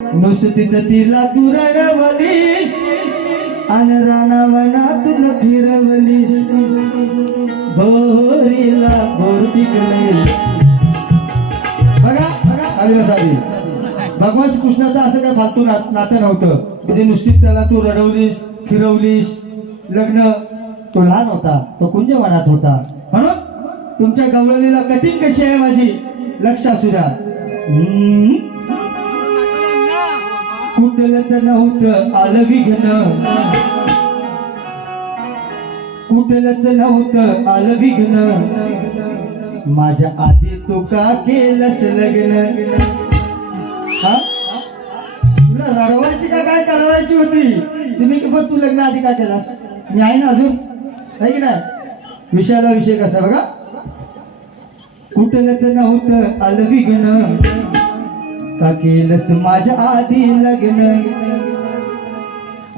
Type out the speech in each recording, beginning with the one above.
नुसतीच तिला तू रडवलीस अन रानावनातून फिरवलीस भोरीला भोर पिकले. बघा बघा आदिवासी भगवान कृष्णाचं असं काय फालतू नातं नव्हतं. म्हणजे नुसतीच त्याला तू रडवलीस फिरवलीस. लग्न तो लहान होता, तो कुंजवनात होता. म्हणून तुमच्या गवळणीला कठीण कशी आहे माझी लक्ष असू द्या. कुठलंच नव्हतं आलं विघ्न, कुठलंच नव्हतं आलं विघ्न, माझ्या आधी तू का केलंस लग्न. हा तुला रडवायची का काय करवायची होती तुम्ही पण तू लग्न आधी का केलास. मी आहे ना अजून, आहे की नाही. विषयाला विषय कसा बघा. कुठलंच नव्हतं आलं विघ्न, का केलंस माझ्या आधी लग्न.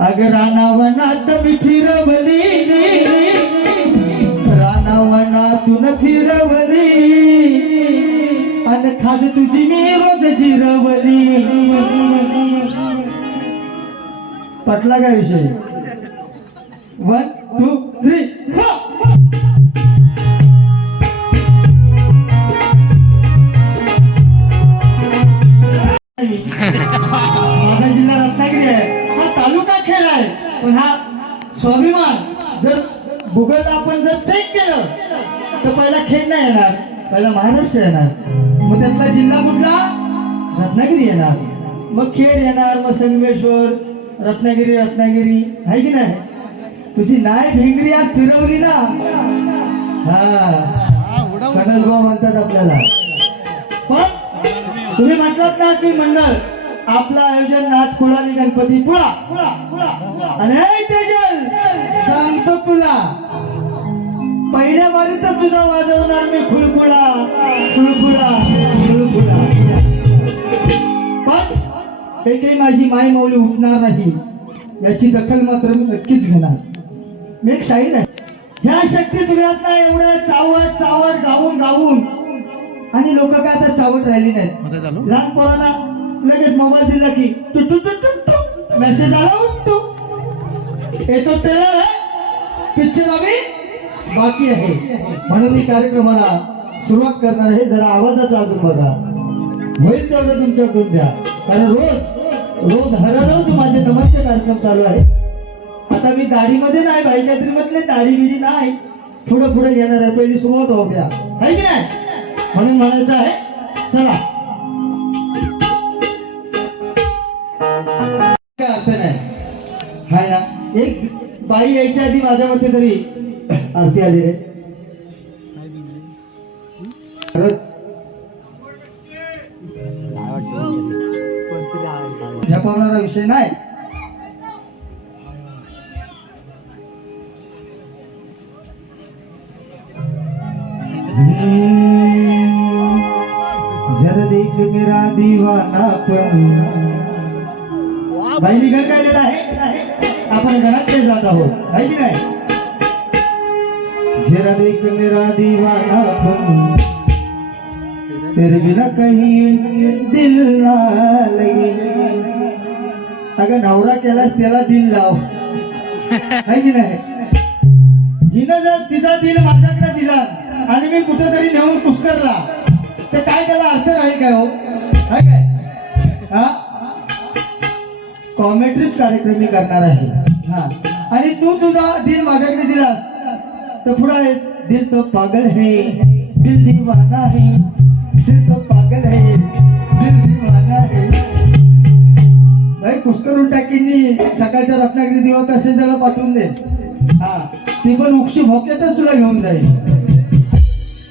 अग रानावनात मी फिरवली, रानावनातून फिरवली आणि खाद तुझी मी रोज जिरवली. पटला काय विषय. 1 2 3 माझा जिल्हा रत्नागिरी आहे. हा तालुका खेळ आहे, पण हा स्वाभिमान जर गुगलला आपण जर चेक केलं तर पहिला खेळ नाही येणार, पहिला महाराष्ट्र येणार. मग त्यातला जिल्हा कुठला रत्नागिरी येणार, मग खेड येणार, मग संगमेश्वर रत्नागिरी. रत्नागिरी आहे की नाही. तुझी नाय ढेंगरी आज फिरवली ना. हा सडलगाव म्हणतात आपल्याला. पण तुम्ही म्हटलात ना की मंडळ आपलं आयोजन नाथ कुळाली गणपती पुळा आणि तेजल सांगतो तुला पहिल्या वारीतच तुझा वाजवणार मी खुळखुळा खुळखुळा खुळखुळा. पण काही माझी माय मौली उठणार नाही याची दखल मात्र मी नक्कीच घेणार. मी एक शाहीर आहे. ह्या शक्ती तुझ्यात ना एवढं चावट चावट गाऊन गाऊन आणि लोक काय आता चावट राहिली नाहीत. लहान पोरांना लगेच मोबाईल दिला की टू टू टू टू टू मेसेज आला उठतो येतो ट्रेलर पिक्चर अभी बाकी आहे. म्हणून मी कार्यक्रमाला सुरुवात करणार आहे. जरा आवाजाचा अजून बघा, होईल तेवढं तुमच्याकडून द्या. कारण रोज रोज हर रोज माझे नमस्ते कार्यक्रम चालू आहे. आता मी दाढीमध्ये नाही भाई काहीतरी म्हटले दाढी बिडी नाही, पुढे पुढे घेणार आहे. पहिली सुरुवात होऊ द्या, आहे की नाही. म्हणून म्हणायचं आहे चला. काय अर्थ नाही हाय ना. एक बाई यायच्या आधी माझ्या मते तरी आरती आली रे खरंच. झपावणारा विषय नाही. जरा देख मेरा दीवानापन. बाईनी गण गायलेला आहे, आपण गणात जात आहोत, आहे की नाही. जरा देख मेरा दीवानापन तेरे बिना कहीं दिल ना लगे. अगं नवरा केलास त्याला दिल लाव, आहे की नाही. हिनं जर तिचा दिल माझ्याकडे दिला आणि मी कुठेतरी नेऊन कुस्करला तर काय त्याला अर्थ राहील काय हो, आहे काय. हा कॉमेंट्रीच कार्यक्रम मी करणार आहे. हा आणि तू तुझा दिल माझ्याकडे दिलास तर पुढे दिल तो पागल है दिल दीवाना है, दिल तो पागल है दिल दीवाना है. भाई कुस्करून टाकीनी सकाळच्या रत्नागिरी दिवा पॅसेंजरला पाठवून दे. हा ती पण उक्षी भोक्यातच तुला घेऊन जाईल.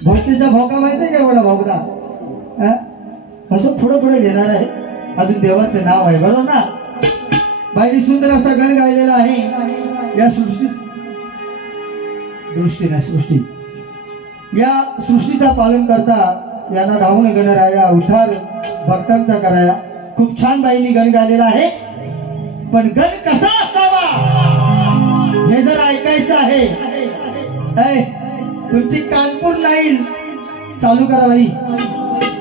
भोक्याचा भोका माहिती आहे का एवढा भोगदा. असं पुढे पुढे घेणार आहे. अजून देवाचं नाव आहे बरोबर ना. बाईनी सुंदर असा गण गायलेला आहे. या सृष्टी या सृष्टीचा पालन करता यांना धावून गणराया उद्धार भक्तांचा कराया. खूप छान बाईंनी गण गायलेला आहे. पण गण कसा असावा हे जर ऐकायचं आहे तुमची कानपूर लाईन चालू करा बाई.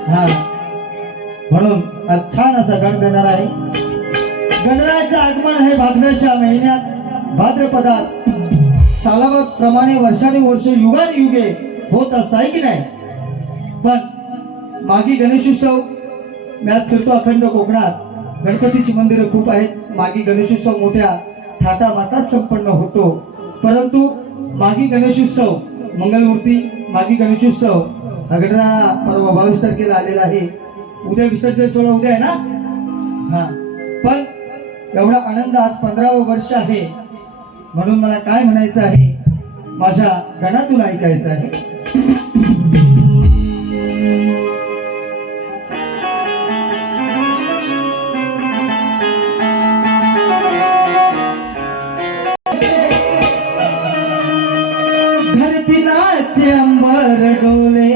हा म्हणून आज छान असा गण देणार आहे. गणरायाचं आगमन हे भाद्रच्या महिन्यात भाद्रपदात सालावत प्रमाणे वर्षानुवर्ष युगानुयुगे होत असतं आहे की नाही. पण मागी गणेशोत्सव मी आज फिरतो अखंड कोकणात. गणपतीची मंदिरं खूप आहेत. मागी गणेशोत्सव मोठ्या थाटामाटात संपन्न होतो. परंतु मागी गणेशोत्सव मंगलमूर्ती मागी गणेशोत्सव हा गणराया परवा 22 तारखेला आलेला आहे. उद्या विसर्जन सोहळा उद्या आहे ना. हा पण एवढा आनंद आज 15वं वर्ष आहे. म्हणून मला काय म्हणायचं आहे, माझ्या गणातून ऐकायचं आहे. धरती नाचे अंबर डोले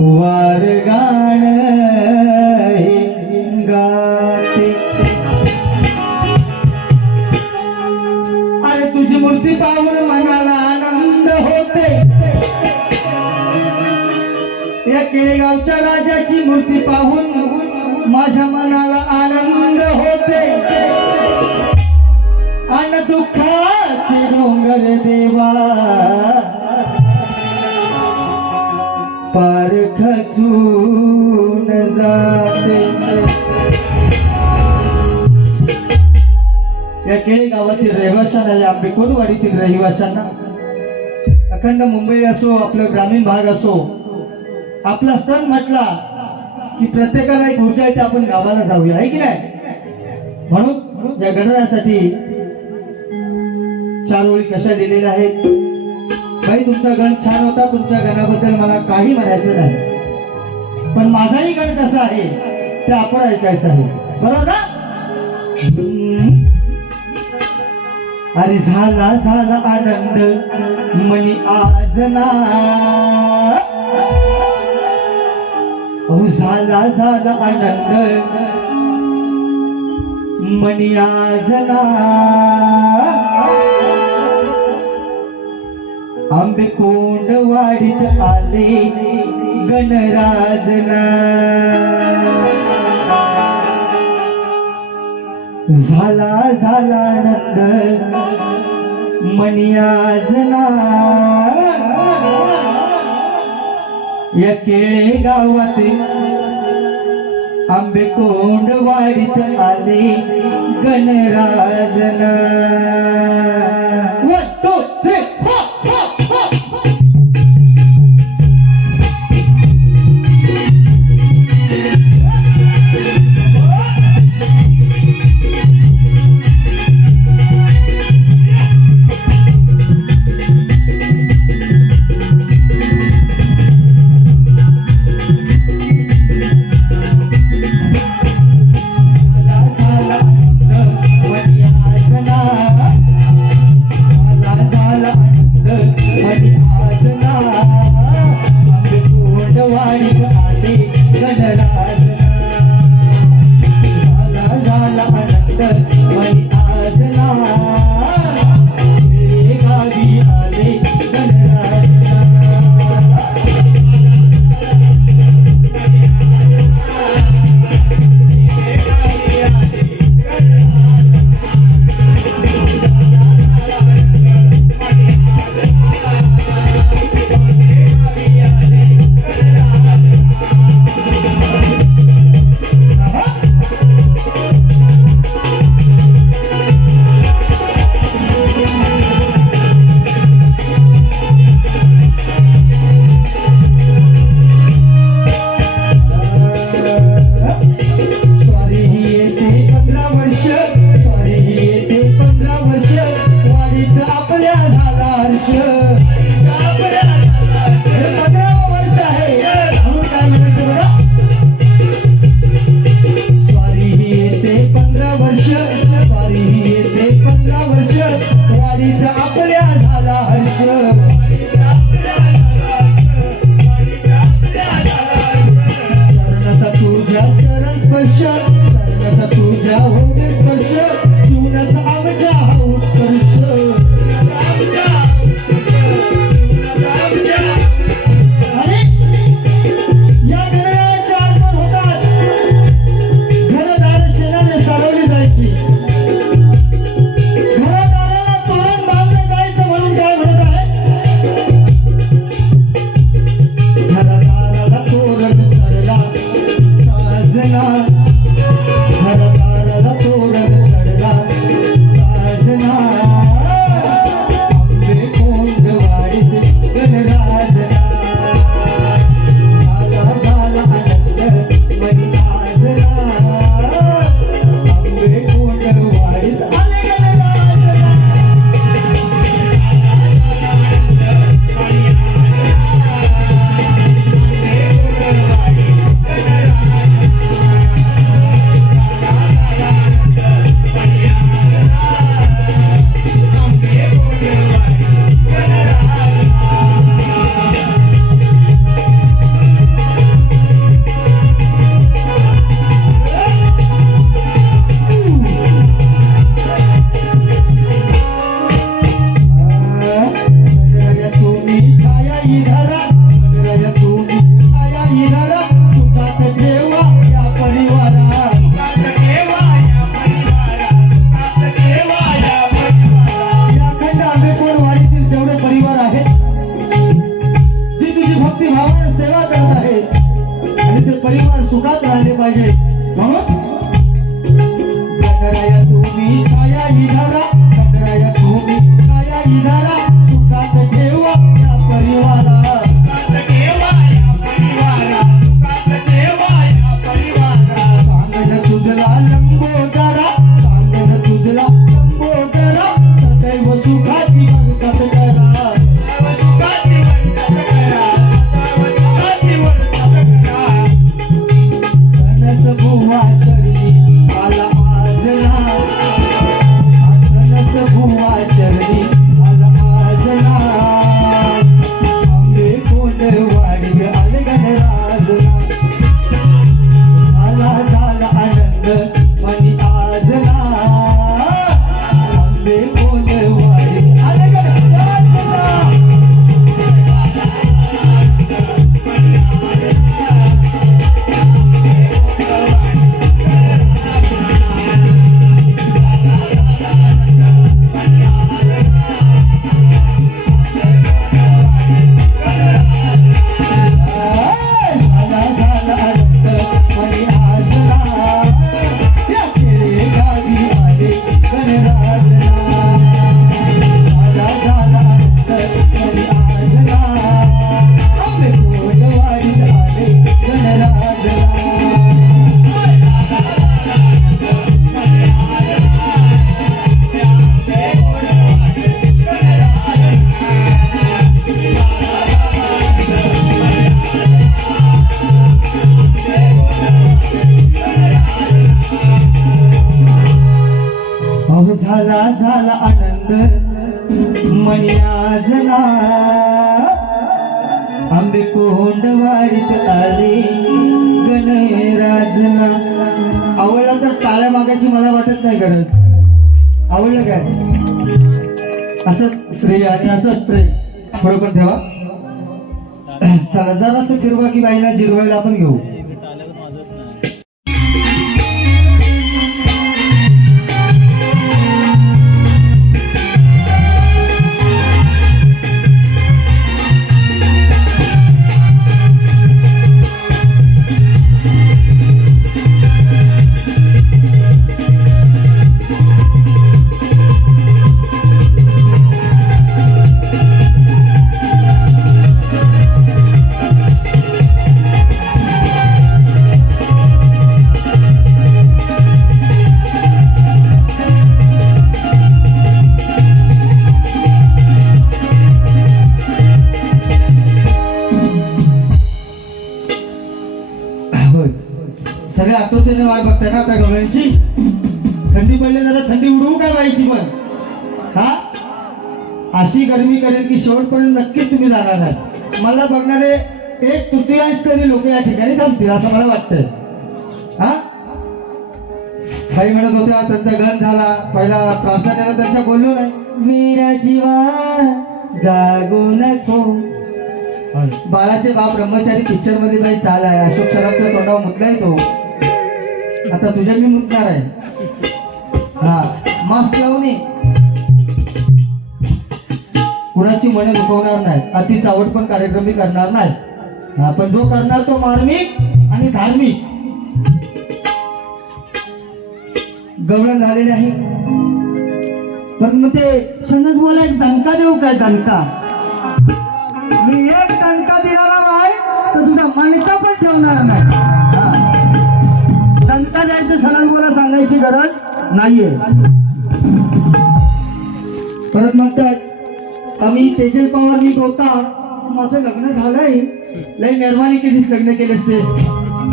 वार गाण गाते. अरे तुझी मूर्ती पाहून मनाला आनंद होते. या केळगावच्या राजाची मूर्ती पाहून माझ्या मनाला आनंद होते. अन दुःखाचे डोंगर देवा पार खचून जाते. या केळगावातील रहिवाशांना, या आंबेकोटवाडीतील रहिवाशांना, अखंड मुंबई असो आपलं ग्रामीण भाग असो, आपला सण म्हटला की प्रत्येकाला एक ऊर्जा येते आपण गावाला जाऊया आहे की नाही. म्हणून या गणरायासाठी 4 ओळी कशा लिहिलेल्या आहेत. भाई तुमचा गण छान होता. तुमच्या गणाबद्दल मला काही म्हणायचं नाही. पण माझाही गण कसा आहे ते आपण ऐकायचं आहे. बरोबर ना. अरे झाला झाला आनंद मनी आज ना. झाला झाला आनंद मनी आज ना. आंबेकोंड वाडीत आले गणराजना. झाला झाला आनंद मनी आज ना. या केळे गावात आंबेकोंड वाडीत आले गणराजना. 1 2 3 उत्कर्ष सुखात राहिले पाहिजे. म्हणून गणराया तुम्ही छाया ही धरा, गणराया तुम्ही छाया ही धरा, सुखात ठेवा या परिवारा, सुखात ठेवा या परिवारा, सुखात ठेवा या परिवारा. सांगण तुझला लंबोदरा, सांगण तुझला लंबोदरा, सदैव सुखाची बरसात करा, सदैव सुखाची बरसात करा, सदैव सुखाची बरसात करा. सणस बुवा चरणी आला आज ना, सणस बुवा चरणी आला आज ना, आंबे कोण वाढीत आले गणराज ना, झाला झाला आनंद मनी आज ना, आंबे कोण वाढीत आले गणराज ना. झाला झाला आनंद मनी आज ना, या केळे गावी आले गणराज ना, झाला झाला आनंद मनी आज ना, आंबे कोण वाढीत आले गणराज ना. अहो झाला झाला आनंद मनी आज ना, आंबे कोंड वाढीत आले गणराज ना. आवडला तर टाळ्या मागायची मला वाटत नाही गरज. आवडलं काय? असंच श्रेय आणि असंच प्रेम थोडं पण ठेवा. चला जरासं फिरवा की बाईला जिरवायला आपण घेऊ. सगळे आतुरतेने वाट बघताय ना त्या गवळ्यांची. थंडी पडली जरा थंडी उडवू काय बाईची पण. हा अशी गरमी करेल की शेवटपर्यंत नक्कीच तुम्ही जाणार नाही. मला बघणारे 1/3 तरी लोक या ठिकाणी थांबतील असं मला वाटतंय. हा काही म्हणत होत्या त्यांचा गण झाला, पहिला प्रार्थनेला त्यांच्या बोललो नाही. वीरा जीवा जागू नको, बाळाचे बाप ब्रह्मचारी पिक्चर मध्ये बाई चाल आहे. अशोक सराफच्या तोंडावर मुतलाय तो. आता तुझ्या मी मुतणार आहे. हा मास्क लावून ये. कुणाची मने दुखवणार नाही, अति चावट पण कार्यक्रम मी करणार नाही. हा पण जो करणार तो मार्मिक आणि धार्मिक. गवळण झालेले आहे. पण मग ते सनद बोला एक दणका देऊ काय? दणका मी एक दणका दिला बाय तर तुझा मणका पण ठेवणार नाही. दणका द्यायचं सनद बोला सांगायची गरज नाहीये. परत म्हणतात आम्ही तेजल पवार मी होता, माझं लग्न झालंय. लय मेहरबानी केलीस, लग्न केलेस ते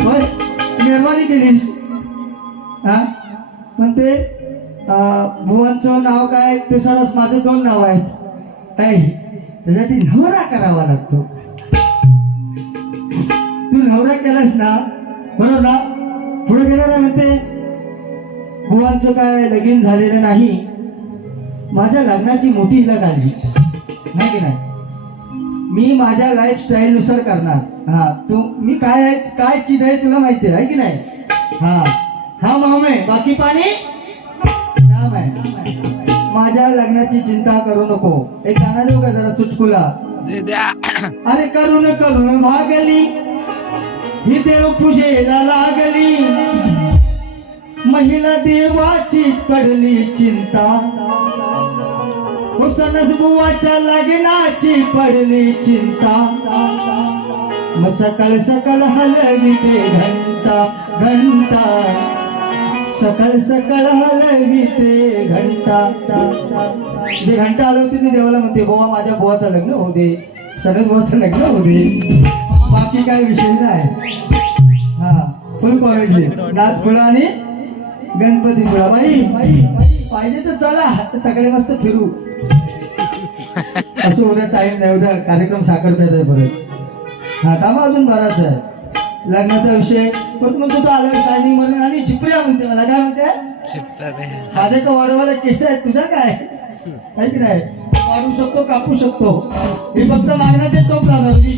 होय, मेहरबानी केलीस. हा म्हणते भुवनचं नाव काय ते सरस, माझं 2 नाव आहेत. काय त्यासाठी नवरा करावा लागतो. तू नवरा केलास ना, बरोबर ना. पुढे गेलं ना म्हणते भुवनचं काय लगीन झालेलं नाही, माझ्या लग्नाची मोठी हिला काळजी नाही की नाही. मी माझ्या लाईफस्टाईल नुसार करणार. हा तू मी काय आहे, काय चीज आहे तुला माहिती आहे की नाही. हा हा माम आहे, बाकी पाणी काम आहे. माझ्या लग्नाची चिंता करू नको. एक गाणं देऊ का जरा चुटकुला. अरे करून करून भागली ही देव पूजेला लागली, महिला देवाची पडली चिंता, सणस बुवाच्या लग्नाची पडली चिंता, मग सकाळ सकाळ हलविते घंटा घंटा, सकाळ सकाळ हलविते घंटा. जे घंटा हलवते मी देवाला म्हणते बुवा माझ्या बुवाचं लग्न होऊ दे, सगळ्यात बुवाचं लग्न होऊ दे, बाकी काय विषय नाही. हा फुल कॉलेज नाथ फुला आणि गणपती फुला. बाई पाहिजे तर चला सकाळी मस्त फिरू. असं उद्या टाइम नाही, उद्या कार्यक्रम साखरपेठ आहे परत. हा कामा अजून बराच आहे. लग्नाचा विषय पण मग तो आला शायनिंग म्हणून आणि चिपऱ्या म्हणते. मला काय म्हणते माझ्या का वाढवायला केस आहे, तुझा काय आहे की नाही, वाढू शकतो कापू शकतो. हे फक्त मागण्याचे टोप लावणार मी,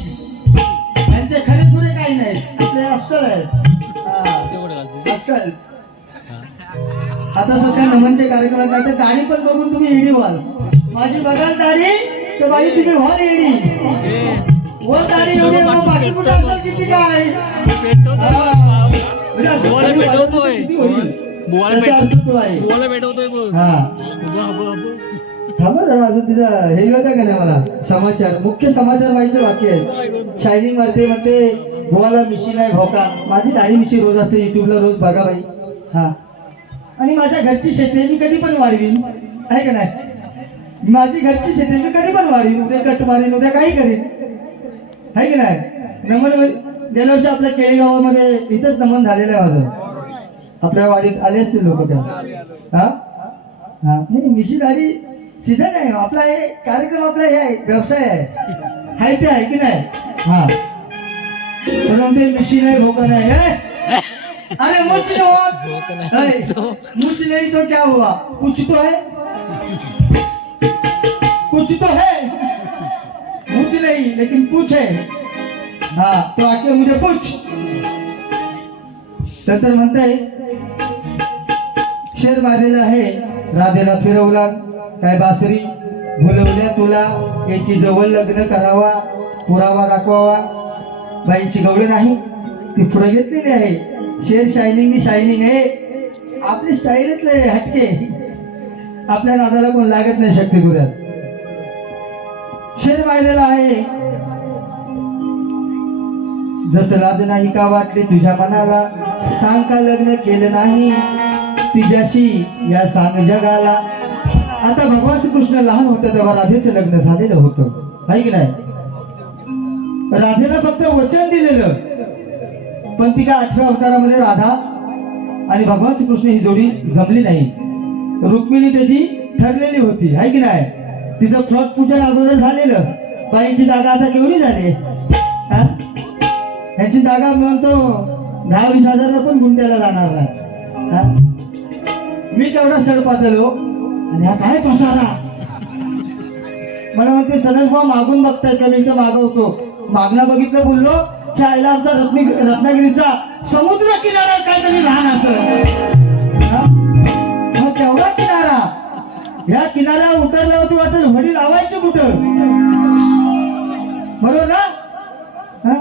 त्यांचे खरे पुरे काही नाही, आपले अस्सल आहेत अस्सल. आता सध्या नमनचे कार्यक्रम आहेत, तर दाढी पण बघून तुम्ही एडी व्हाल. माझी बघाल दाढी तर बाई तुम्ही व्हाल एडी. वर दाढी एवढी बाकी कुठे असेल किती काय थांबा जरा अजून तिचा हे होतं का नाही. मला समाचार मुख्य समाचार पाहिजे वाक्य आहे. शायनिंग मारते म्हणते बुवाला मिशी नाही भोका. माझी दाढी मिशी रोज असते, युट्यूबला रोज बघा बाई. हा आणि माझ्या घरची शेती मी कधी पण वाढवीन आहे का नाही. माझी घरची शेती मी कधी पण वाढवीन, उद्या कट मारीन, उद्या काही करीन आहे की नाही. नमन गेल्या वर्षी आपल्या केळी गावामध्ये इथंच नमन झालेलं आहे माझं. आपल्या वाडीत आले असतील लोक त्या. हा हा नाही मिशी दाढी सीझन आहे आपला, हे कार्यक्रम आपला हे आहे, व्यवसाय आहे ते आहे की नाही. हा म्हणून ते मिशी नाही भोका नाही. अरे मुझ नहीं तो क्या हुआ, कुछ तो है कुछ तो है, मुझ नहीं लेकिन कुछ है. हाँ तो आके मुझे पूछ. तर म्हणताय शेर मारलेला आहे. राधेला फिरवला काय बासरी भुलवल्या तुला, एकी जवळ लग्न करावा, पुरावा दाखवावा. बाईची गवळी नाही ती पुढे घेतलेली आहे. शेर शायनिंग शायनिंग आहे, आपली स्टाईलच नाही हटके. आपल्या नादाला कोण लागत नाही शक्ती दुऱ्यात. शेर मारलेला आहे. जसं लाज नाही का वाटले तुझ्या मनाला, सांग का लग्न केलं नाही तिच्याशी या सांग जगाला. आता भगवान श्रीकृष्ण लहान होतं तेव्हा राधेचं लग्न झालेलं होतं आहे की नाही. राधेला फक्त वचन दिलेलं, पण ती का 8व्या अवतारामध्ये राधा आणि भगवान श्रीकृष्ण ही जोडी जमली नाही. रुक्मिणी त्याची ठरलेली होती आहे की नाही. तिचं फ्लॉट पूजन अगोदर झालेलं. बाईंची जागा आता केवढी झाली, ह्याची जागा म्हणतो 10-20 हजार पण गुंट्याला जाणार नाही. मी तेवढा सड पातलो आणि हा काय पसारा. मला म्हणते सदस्य भाऊ मागून बघताय का, मी इथं मागवतो. मागणं बघितलं बोललो चायला आमचा रत्नागिरीचा समुद्र किनारा काहीतरी लहान असं. हा केवढा किनारा, या किनारा उतरल्यावरती वाटत वडील लावायचे कुठं, बरोबर ना. हा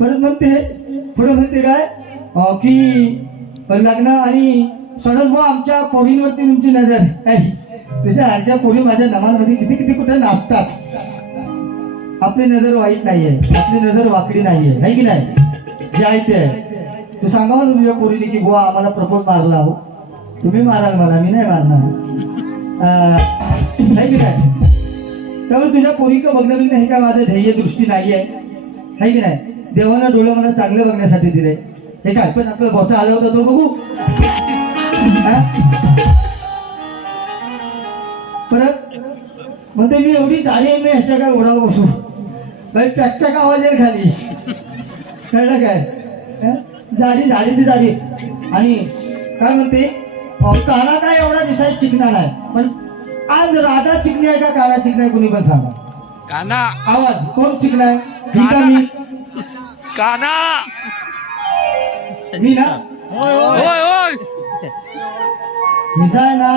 परत म्हणते पुढे म्हणते काय की लग्न आणि सडस भाऊ आमच्या पोरींवरती तुमची नजर आहे. तुझ्या अर्ध्या पोरी माझ्या नमांमध्ये किती किती कुठे नाचतात. आपली नजर वाईट नाहीये, आपली नजर वाकडी नाहीये आहे की नाही. जे आहे ते आहे. तू सांगावं ना तुझ्या पोरीने की बुवा आम्हाला प्रपोज मारला हो. तुम्ही माराल मला, मी नाही मारणार आहे की नाही. त्यामुळे तुझ्या पोरीकडे बघणं बिघणं हे काय माझं ध्येय दृष्टी नाहीये आहे की नाही. देवानं डोळे मला चांगले बघण्यासाठी दिले. हे काय पण आपला बोचा आला होता तो बघू. परत म्हणते मी एवढी जाडी आहे, मी ह्याच्या काय ओढा बसू बाई, टॅक आवाज येईल खाली, कळलं काय. जाडी जाडी ती जाडी. आणि काय म्हणते काना काय एवढा दिसायला चिकना नाही, पण आज राधा चिकनी आहे का काना चिकना आहे कोणी पण सांगा. काना आवाज कोण चिकना आहे, ठीक आहे मी काना मी ना ओय ओय मिसाय ना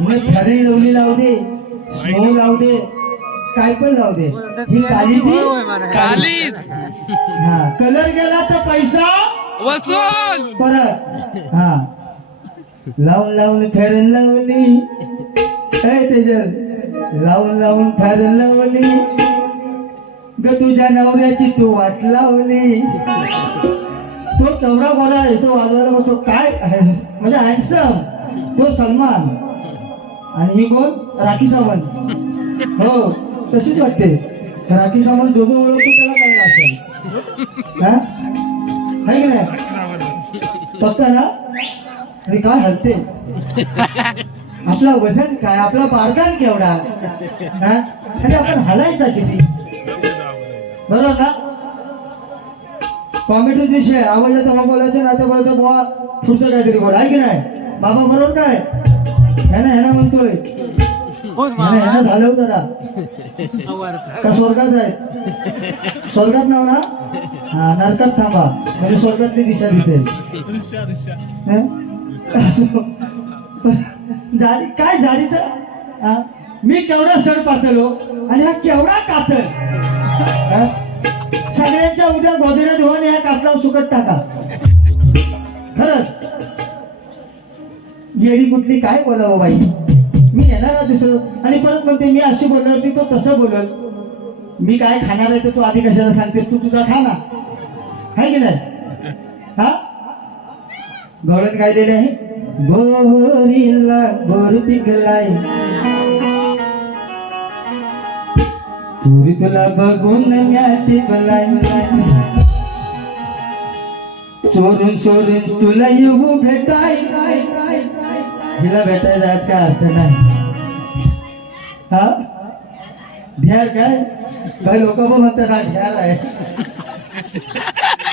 मी थरी लवली लावू दे, स्नो लावू दे, काय पण लावू दे, ही काली ती कालीच हा, कलर गेला तर पैसा वसूल. परत. हा, लावून लावून फॅरन लावली, त्याच्यात लावून लावून फॅरन लावली ग, तुझ्या नवऱ्याची तू वाट लावली. तो तेवढा गोरा आहे, तो वाजवायला बसतो काय म्हणजे हँडसम, तो सलमान आणि ही कोण, राखी सावंत. हो तशीच वाटते. राखी सावंत जो जो ओळखतो त्याला कळलं असेल. हा आहे की नाही, पक्का ना. आणि काय हलते, आपला वजन काय, आपला बारकान केवढा, हा आणि आपण हलायचा किती, बरोबर ना. कॉमेडी विषय आवडला तेव्हा बोलायचं, ना तर बोलायचं बुवा पुढचं काहीतरी बोला, आहे की नाही बाबा, बरोबर काय. ह्याना म्हणतोय ह्याना झालं जरा का स्वर्गात आहे, स्वर्गात नाव ना, हा नरकात थांबा म्हणजे स्वर्गातली दिशा दिसेल. झाडी काय झाडीचं, मी केवढा सड पातलो आणि हा केवढा कातल. सगळ्यांच्या उद्या गोदऱ्या धुवाने ह्या कातलावर सुकट टाका. खरंच येडी कुठली, काय बोलावं बाई, मी येणार दुसरं. आणि परत म्हणते मी अशी बोलल्यावरती तो तसं बोलल. मी काय खाणार आहे तर तू आधी कशाला सांगतेस, तू तुझा खा ना, आहे की नाही. हा गवळण काय दिले आहे, गोरीला गोर पिकलाय, तुरी तुला बघून म्याती बलाय, चोरून चोरून तुला येऊ भेटाय. हिला भेटाय जात काय अर्थ नाही. हा ढ्यार काय, काही लोक पण म्हणतात हा ढ्यार आहे,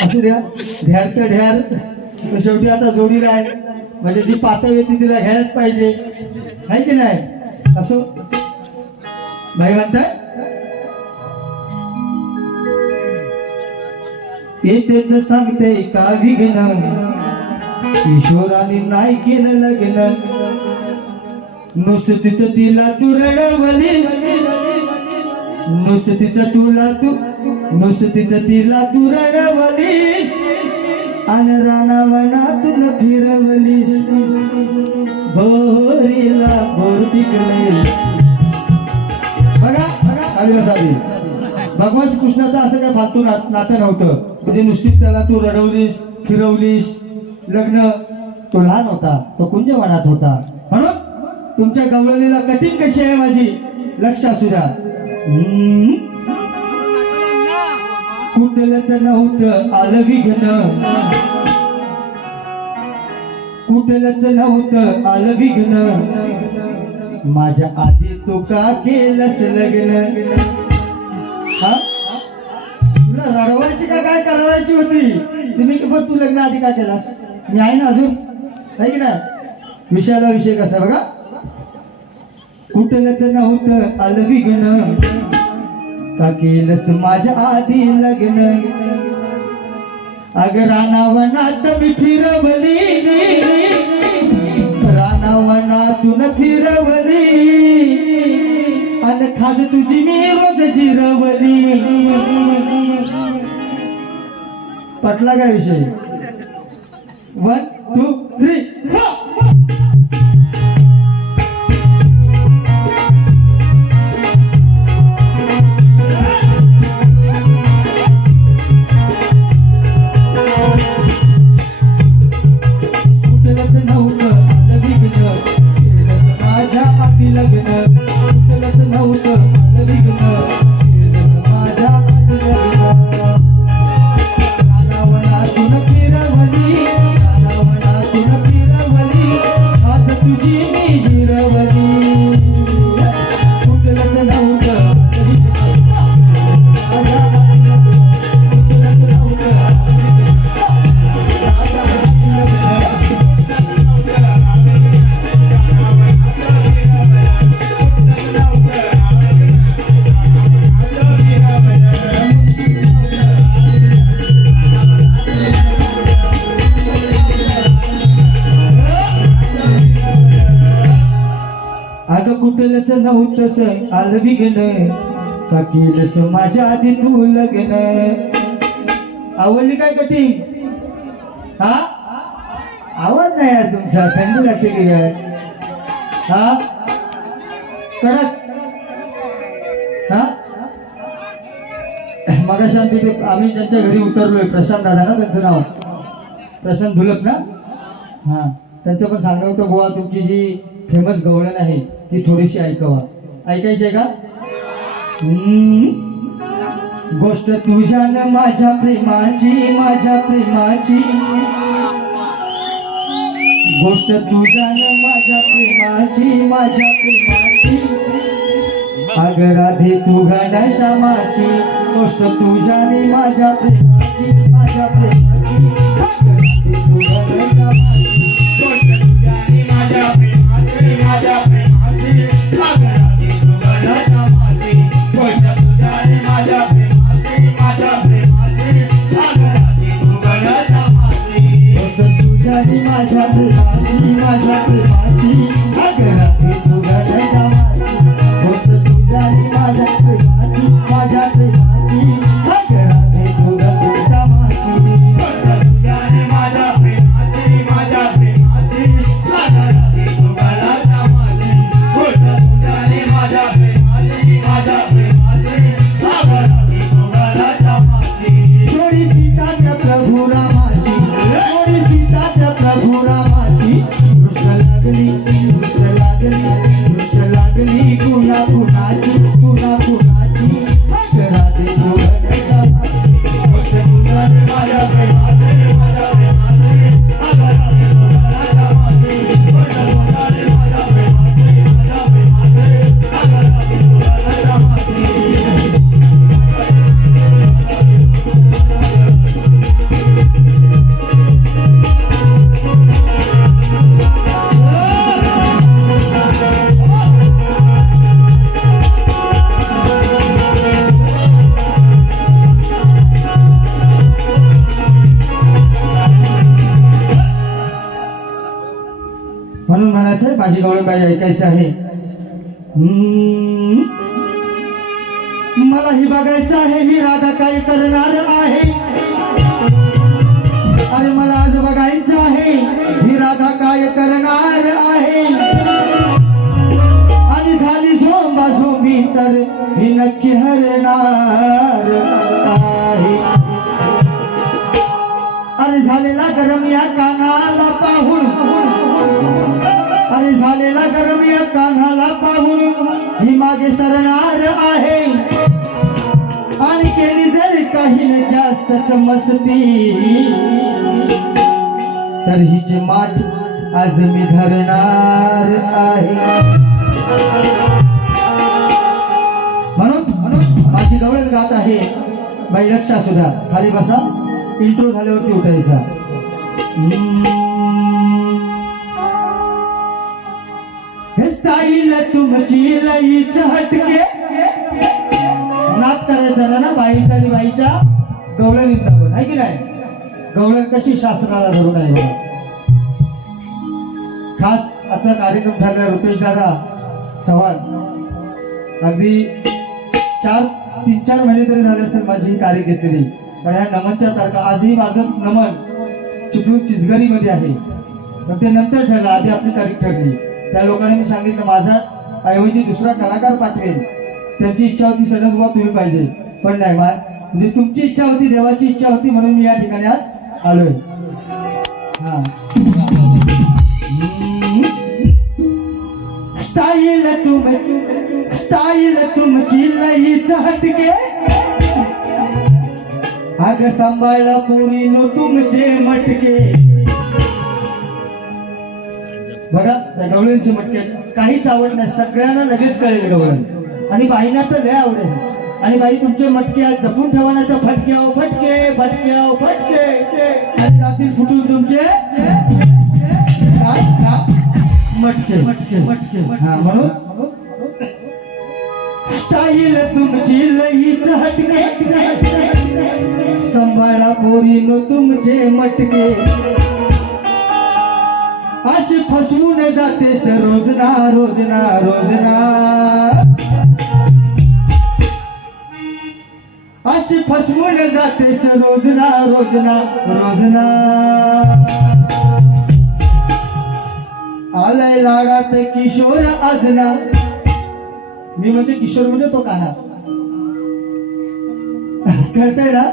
असू द्या, ढ्यार तर ढ्यार. शेवटी आता जोडीला आहे म्हणजे जी पातळ येते तिला घ्यायलाच पाहिजे, आहे की नाही. असो भाई म्हणताय, येतेच सांगते का विघ्न, किशोराने नाही केलं लग्न, नुसतीच तिला तू रडवलीस, नुसतीच तिला तू रडवलीस, आणि रानावनातून फिरवलीस, भोरीला भोर पिकले. बघा आली बसावी. भगवान कृष्णाचं असं काय फालतू नातं नव्हतं, म्हणजे नुसतीच त्याला तू रडवलीस फिरवलीस. लग्न तो लहान होता, तो कुंजवनात होता, म्हणून तुमच्या गवळणीला कठीण कशी आहे माझी, लक्ष असू द्या. कुठलंच नव्हतं आलं विघ्न, कुठलंच नव्हतं आलं विघ्न, माझ्या आधी तू का केलंस लग्न. हा तुला रडवायची का काय करवायची होती, तुम्ही पण तू लग्न आधी का केलास, मी आहे ना अजून, आहे की नाही. विषयाला विषय कसा बघा, कुठलंच नव्हतं आलं विघ्न, का केलंस माझ्या आधी लग्न, अग रानावनात मी फिरवली, रानावनातून फिरवली, आणि खाद तुझी मी रोज जिरवली. पटला काय विषय. 1 2 3 कुठलंच नव्हतं आलं विघ्न, का केलंस माझ्या आधी तू लग्न. आवडली काय कटिंग? हा आवाज नाही यार तुमचा, थंडी लागते की काय? हा कडक. हा मगाशी आम्ही ज्यांच्या घरी उतरलोय, प्रशांत दादा ना त्यांचं नाव, प्रशांत धुलक ना, हा त्यांचं पण सांगणं होतं बुवा तुमची जी फेमस गवळण आहे ती थोडीशी ऐकावा. ऐकायची आहे का? गोष्ट तुझ्यानं माझ्या प्रेमाची, माझ्या प्रेमाची, गोष्ट तुझ्यानं माझ्या प्रेमाची, माझ्या प्रेमाची, अगं राधे तू घनश्यामाची, गोष्ट तुझ्याने माझ्या प्रेमाची, माझ्या प्रेमाची, अगं राधे तू घनश्यामाची, गोष्ट तुझ्याने माझ्या प्रेमाची, माझ्या प्रेमाची, अगं राधे तू घनश्यामाची, गोष्ट तुझ्याने माझ्या प्रेमाची, माझ्या प्रेमाची, अगं राधे तू घनश्यामाची, गोष्ट तुझ्याने माझ्या प्रेमाची, माझ्या प्रेमाची, अगं राधे तू घनश्यामाची, गोष्ट तुझ्याने माझ्या प्रेमाची, माझ्या प्रेमाची, अगं राधे तू घनश्यामाची, गोष्ट तुझ्याने माझ्या प्रेमाची, माझ्या प्रेमाची, अगं राधे तू घनश्यामाची, गोष्ट तुझ्याने माझ्या प्रेमाची, माझ्या प्रेमाची, अगं राधे तू घनश्यामाची. थोडी सीता त्या प्रभू रामाची, थोडी सीता त्या प्रभू रामाची, दृष्ट लागली, दृष्ट लागली, दृष्ट लागली कुणा कुणाची, कुणा कुणाची, अगं राधे तू घनश्यामाची, गोष्ट तुझ्याने माझ्या प्रेमाची, माझ्या प्रेमाची, अगं राधे तू घनश्यामाची, गोष्ट तुझ्याने माझ्या प्रेमाची, माझ्या प्रेमाची, अगं राधे तू घनश्यामाची. म्हणून म्हणायचं माझी गवळणबाई ऐकायचं आहे. मला ही बघायचं आहे ही राधा काय करणार आहे, अरे मला आज बघायचं आहे ही राधा काय करणार आहे, आणि झाली सोंबा सोंबी तर ही नक्की हरणार आहे. अरे झालेला गरम या कानाला पाहून, अरे झालेला गरम या कानाला पाहून ही मागे सरणार आहे, आणि केली जर काही न जास्तच मस्ती तर हिचे माठ आज मी धरणार आहे. म्हणून माझी गवळण गात आहे. बाई लक्ष असू द्या, खाली बसा, इंट्रो झाल्यावरती उठायचा. स्टाईल तुमची लईच हटके, नाच करायचा ना बाईचा आणि बाईच्या गवळणीचा पण आहे की नाही. गवळण कशी शास्त्राला धरून आहे बघा. खास असा कार्यक्रम ठरला रुपेश दादा चव्हाण, अगदी 3-4 महिने तरी झाले असेल माझी ही तारीख घेतलेली. कारण ह्या नमनच्या तारखा आजही माझं नमन चिपळूण चिचगरीमध्ये आहे, पण ते नंतर ठरलं, आधी आपली तारीख ठरली. त्या लोकांनी मी सांगितलं माझा ऐवजी दुसरा कलाकार पाठवेल, त्यांची इच्छा होती सणस बुवा तुम्ही पाहिजे, पण नाही म्हणजे तुमची इच्छा होती, देवाची इच्छा होती, म्हणून मी या ठिकाणी आज आलोय. हा स्टाईल तुमची लईच हटके, अग सांभाळा पोरीनो तुमचे मटके. बघा त्या गवळणीचे मटके काहीच आवड नाही, सगळ्यांना लगेच कळेल गवळण, आणि बाईंना तर लय आवडेल. आणि बाई तुमचे मटके जपून ठेवा ना, तर फटक्याव फटके, फटक्याव फटके, आणि जातील फुटून तुमचे मटके मटके मटके. हा म्हणून स्टाईल तुमची लईच हटके, सांभाळा पोरीनो तुमचे मटके, अशी फसवून जातेस रोजना रोजना रोजना. अशी फसवून जातेस रोजना रोजना रोजना आलाय लाडात किशोर आजना मी म्हणजे किशोर म्हणजे तो काना कळतंय ना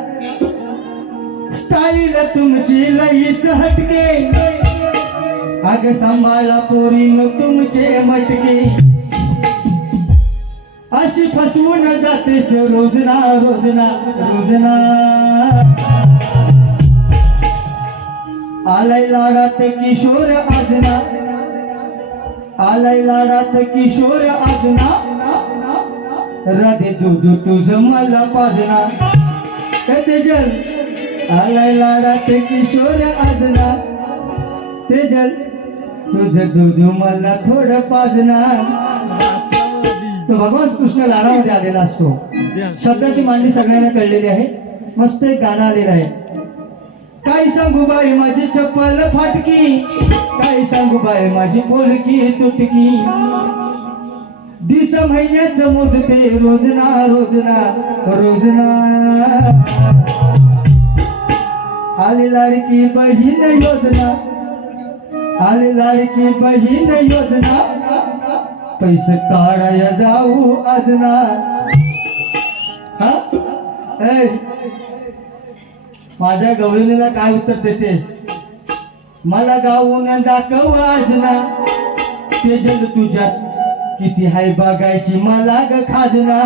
स्टाईल तुमची लईच हटके अग सांभाळा पोरीन तुमचे मटके अशी फसवून जातेस रोजना रोजना रोजना आलाय लाडात किशोर आजना आलाय लाडात किशोर आजना राधे दूध तुझ मला पाजना तेजल आलाय लाडात किशोर आजना तेजल तुझ दूध मला थोडं पाजना तो भगवान कृष्ण लाडामध्ये आलेला असतो शब्दाची मांडणी सगळ्यांना कळलेली आहे मस्त एक गाणं आलेलं आहे काय सांगू बाई माझी चप्पल फाटकी काय सांगू बाई माझी पोलकी तुटकी दिस महिन्याच मोजते रोजना रोजना रोजना आली लाडकी बहीण योजना आली लाडकी बहीण योजना पैसे काढाया जाऊ आज ना माझ्या गवळणीला काय उत्तर देतेस मला गाऊन दाखव आज ना तेजल तुझ्यात किती हाय बघायची मला ग खाजना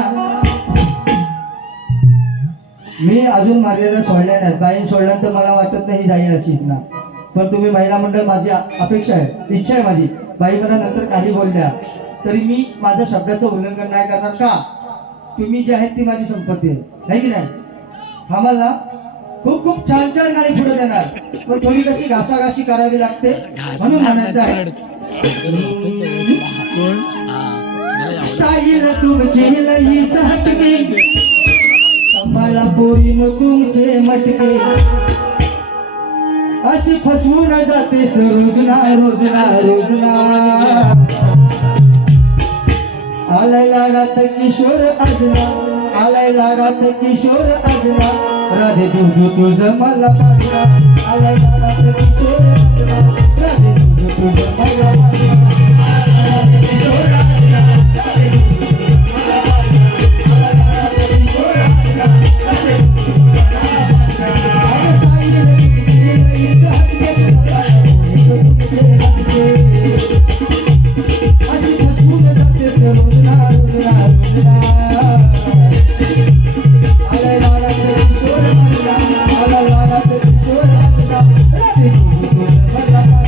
मी अजून मर्यादा सोडल्या नाहीत बाईन सोडल्यानंतर मला वाटत नाही जाईल अशी ना पण तुम्ही महिला मंडळ माझी अपेक्षा आहे इच्छा आहे माझी बाई मला नंतर काही बोलल्या तरी मी माझ्या शब्दाचं उल्लंघन नाही करणार का तुम्ही जे आहेत ती माझी संपत्ती आहे नाही की नाही आम्हाला खूप खूप छान छान गाणी पुढे देणार पण थोडी कशी घासाघाशी करावी लागते म्हणून म्हणायचं आहे स्टाईल तुमची लईच हटके सांभाळा पोरीन तुमचे मटके अशी फसवून जातेस रोजना रोजना रोजना आलाय लाडात किशोर आजना आलाय लाडात किशोर आजना राधे दूध तुझ मला पाजना आलाय लाडात किशोर आजना राधे दूध तुझ मला पाजना राधे किशोर आजना राधे दूध तुझ मला पाजना राधे किशोर आजना राधे दूध तुझ मला पाजना आगे साईले तुझे लईच हटके अशी फसवून जातेस रोजना रोजना रोजना आलाय लाडात किशोर आजना आलाय लाडात किशोर आजना राधे दूध तुझ मला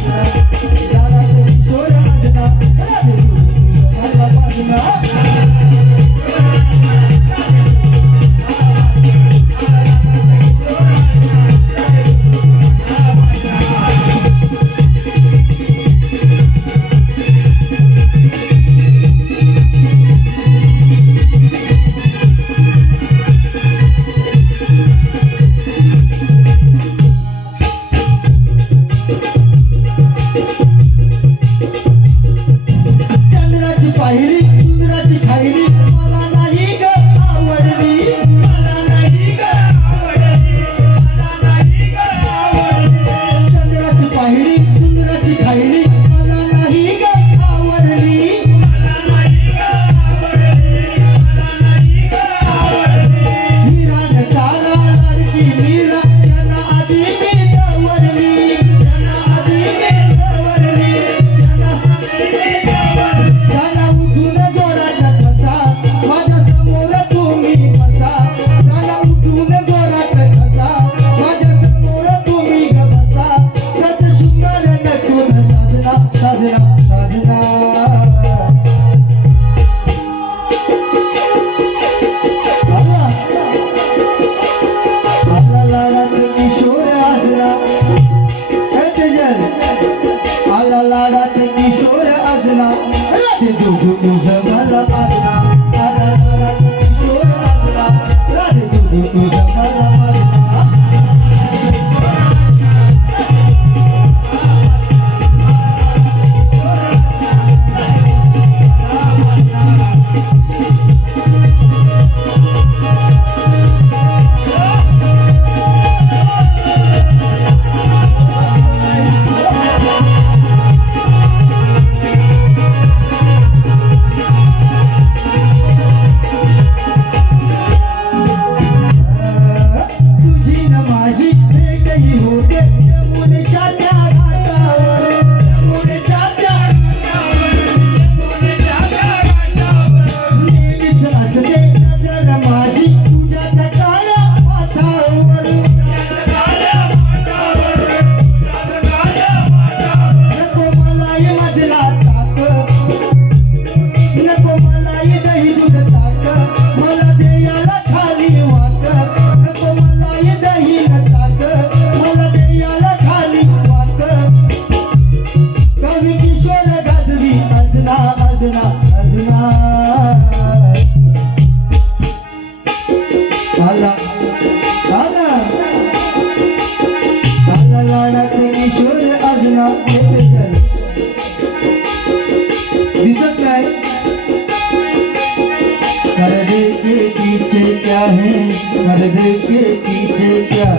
के पीछे क्या,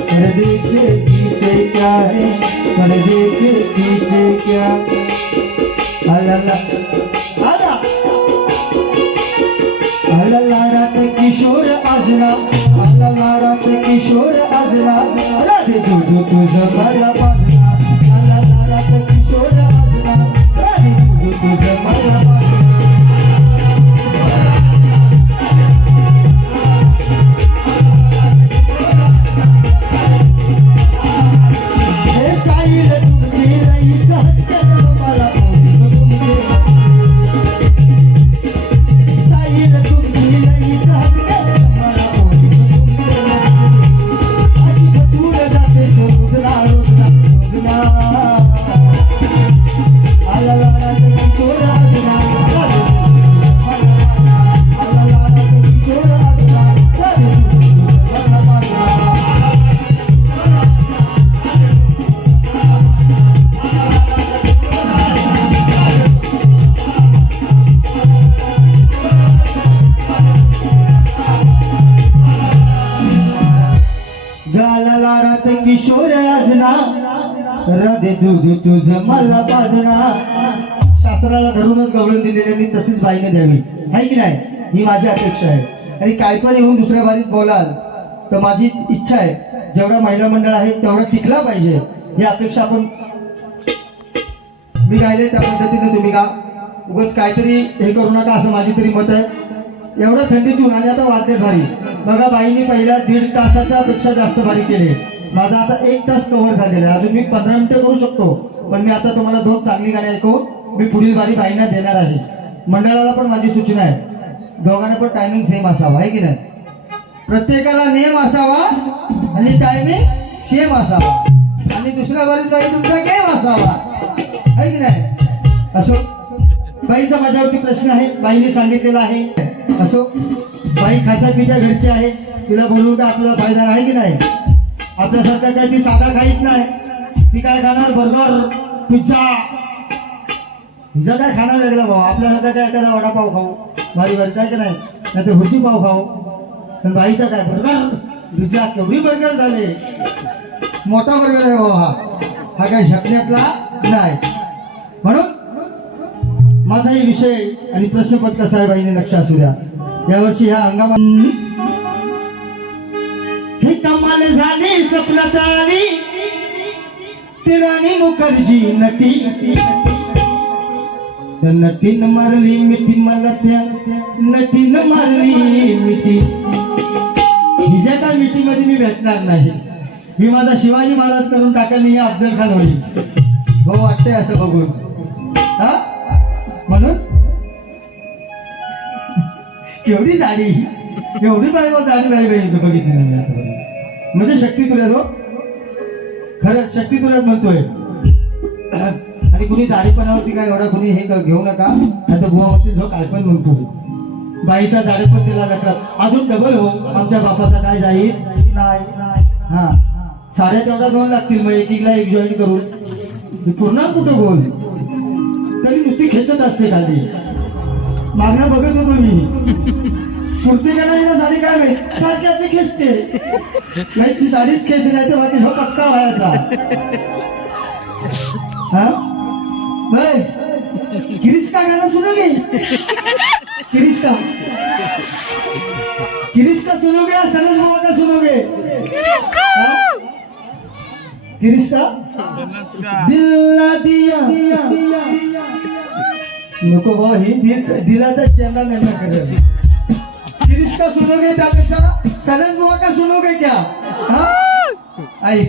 पर्दे के पीछे क्या है, पर्दे के पीछे क्या। अल्लाह अल्लाह रात किशोर आजना, अल्लाह रात किशोर आजना, राधे दूध तुझं मला पाजना, अल्लाह रात किशोर आजना, राधे दूध तुझं मला पाजना। हे स्टाईल तुमची लईच हटके मला पोलीस तुमचे, स्टाईल तुमची लईच हटके मला पोलीस तुमचे, अशी फसून जाते रोजना रोजना रोजना। आला लाडात किशोर आजना, आला लाडात किशोर आजना, राधे तुझं मला पाजना। गाला लाडात किशोर आजना, राधे दूध तुझं मला पाजना। शास्त्राला धरूनच गवळून दिलेली तशीच बाईने द्यावी, आहे की नाही, ही माझी अपेक्षा आहे। आणि काय पण येऊन दुसऱ्या बारीत बोलाल तर माझी इच्छा आहे जेवढा महिला मंडळ आहे तेवढा टिकला पाहिजे, ही अपेक्षा आपण मी गायले त्या पद्धतीने तुम्ही गा, उगाच काहीतरी हे करू नका असं माझी तरी मत आहे। एवढं थंडीतून आणि आता वाद्य भारी बघा, बाईंनी पहिल्या 1.5 तासाच्या पेक्षा जास्त भारी केले, माझा आता 1 तास कव्हर झालेला आहे, अजून मी 15 मिनिटं करू शकतो, पण मी आता तुम्हाला 2 चांगली गाणी ऐकून मी पुढील बारी बाईंना देणार आहे। मंडळाला पण माझी सूचना आहे, दोघांना पण टायमिंग सेम असावा, आहे की नाही, प्रत्येकाला नेम असावा आणि टायमिंग सेम असावा, आणि दुसऱ्या बारीत बाई तुमचा गेम असावा, आहे की नाही। असो, बाईचा माझ्यावरती प्रश्न आहे, बाईने सांगितलेला आहे, असो बाई खात्या पित्या घरची आहे, तिला बोलवून का आपल्याला फायदा आहे की नाही। आपल्यासारखं काय ती साधा खाईत नाही, ती काय खाणार बर्गर पिझ्झा, हिचा काय खाणार वेगळा भाऊ, आपल्यासारखं काय एखादा वडापाव खाऊ भारी भारी काय की नाही, नाही ते हुर्जी पाव खाऊ, पण बाईचा काय बर्गर पिझ्झा, केवढी बर्गर झाले, मोठा बर्गर आहे भाऊ हा काय शकण्यातला नाही। म्हणून माझाही विषय आणि प्रश्नपत्र साहेबाईने लक्ष असू द्या, यावर्षी ह्या हंगामात हे कमाल झाली स्वप्नात आली ती राणी मुखर्जी नटी, त्या नटीनं मारली मिठी मला, त्या नटीनं मारली मिठी, हिच्या काय मिठीमध्ये मी भेटणार नाही, मी माझा शिवाजी महाराज करून टाकाल, ही अफजल खान होईल, हो वाटतंय असं बघून, हा म्हणून केवढी जाडी, एवढी बाई जाडी बाई बघितली नाही आता, म्हणजे शक्ती तुऱ्यात, हो खरं शक्ती तुऱ्यात म्हणतोय। आणि कुणी जाडीपणावरती काय एवढा कुणी हे घेऊ नका, आता बुवावरती जो काय पण म्हणतोय, बाईचा जाडेपण तिला लक्षात अजून डबल हो, आमच्या बापाचा काय जाईल नाही, हा साड्या तेवढा 2 लागतील, मग एकीला 1 जॉईन करून पूर्ण कुठं बोल, तरी नुसती खेचत असते खाली, मागणं बघत होतो मी, कुर्ती का नाही ना साडी काय माहिती, सारखी आपली खेचते नाही, ती साडीच खेचते नाही तर बाकी जो पचका व्हायचा, हा भाई किरिस्का गाना सुनोगे, किरिस्का किरिस्का सुनोगे या सनज बाबा का सुनोगे, किरिस्का दिल दिया नको भाऊ, ही दिला तर चेंडा निर्णय करेल, किरिस्का सुनोगे त्यापेक्षा सनज बाबा का सुनोगे क्या, ऐक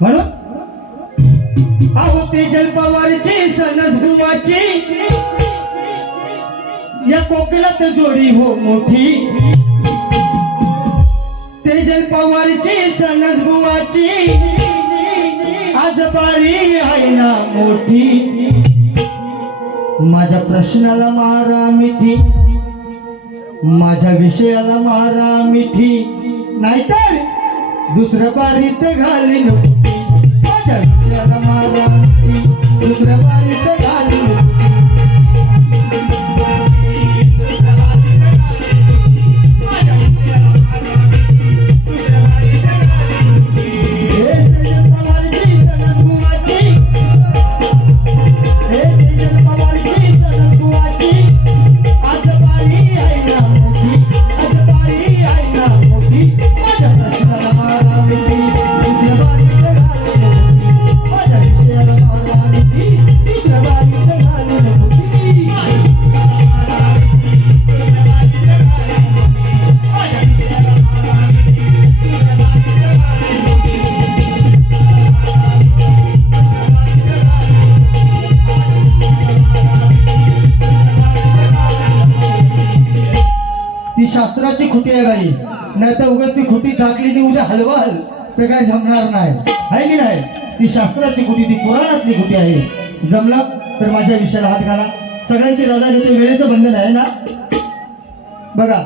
म्हणून अहो तेजल पवारची सनज बुवाची या कोकणात जोडी हो मोठी, तेजल पवारची सनज बुवाची आज बारी आहे ना मोठी, माझ्या प्रश्नाला मारा मिठी, माझ्या विषयाला मारा मिठी, नाहीतर दुसऱ्या बारीत घालीन मुठी, माझ्या विषयाला मारा मिठी, दुसऱ्या बारीत घालीन मुठी, माझ्या विषयाला मारा मिठी, शास्त्राची खुटी आहे बाई, नाही तर उगाच ती खुटी टाकली आणि उद्या हलवाल ते काय जमणार नाही, आहे की नाही? ती शास्त्राची खुटी, ती पुराणातली खुटी आहे. जमलं तर माझ्या विषयाला हात घाला. सगळ्यांची रजा घेतो, वेळेचं बंधन आहे ना. बघा